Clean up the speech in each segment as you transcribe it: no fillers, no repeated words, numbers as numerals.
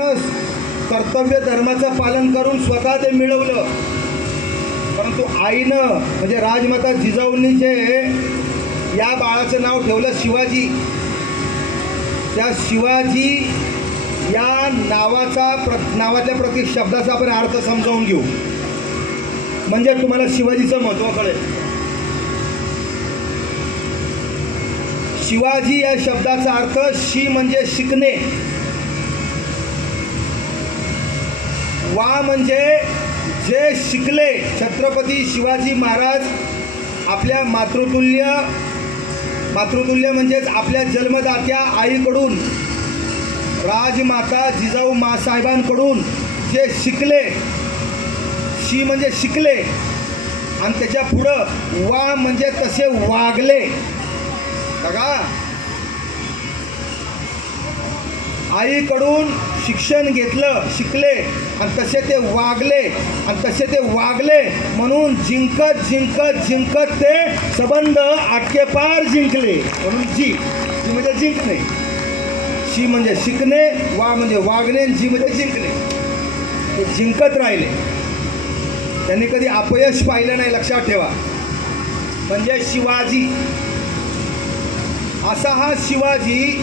कर्तव्य धर्माचं पालन करून स्वतः ते मिळवलं, परंतु आईनं म्हणजे राजमाता जिजाऊंनी जे या बाळाचं नाव ठेवलं शिवाजी, त्या शिवाजी या नावातल्या प्रत्येक शब्दाचा आपण अर्थ समजावून घेऊ, म्हणजे तुम्हाला शिवाजीचं महत्त्व कळेल. शिवाजी या शब्दाचा अर्थ शी म्हणजे शिकणे, वा म्हणजे जे शिकले. छत्रपती शिवाजी महाराज आपल्या मातृतुल्य म्हणजेच आपल्या जन्मदात्या आईकडून, राजमाता जिजाऊ मासाहेबांकडून जे शिकले, शी म्हणजे शिकले, आणि त्याच्या पुढं वा म्हणजे तसे वागले. बघा, आईकडून शिक्षण घेतलं, शिकले, आणि तसे ते वागले, आणि तसे ते वागले म्हणून जिंकत जिंकत जिंकत ते संबंध आटकेपार जिंकले. म्हणून जी म्हणजे जिंकणे, शी म्हणजे शिकणे, वा म्हणजे वागणे, जी म्हणजे जिंकणे. ते जिंकत राहिले, त्यांनी कधी अपयश पाहिलं नाही, लक्षात ठेवा. म्हणजे शिवाजी, असा हा शिवाजी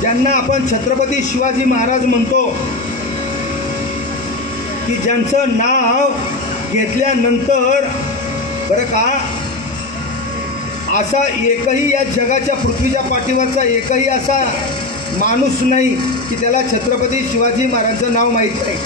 ज्यांना आपण छत्रपती शिवाजी महाराज म्हणतो, की ज्यांचं नाव घेतल्यानंतर बरं का, असा एकही या जगाच्या पृथ्वीच्या पाठीवरचा एकही असा माणूस नाही की त्याला छत्रपती शिवाजी महाराजांचं नाव माहीत नाही.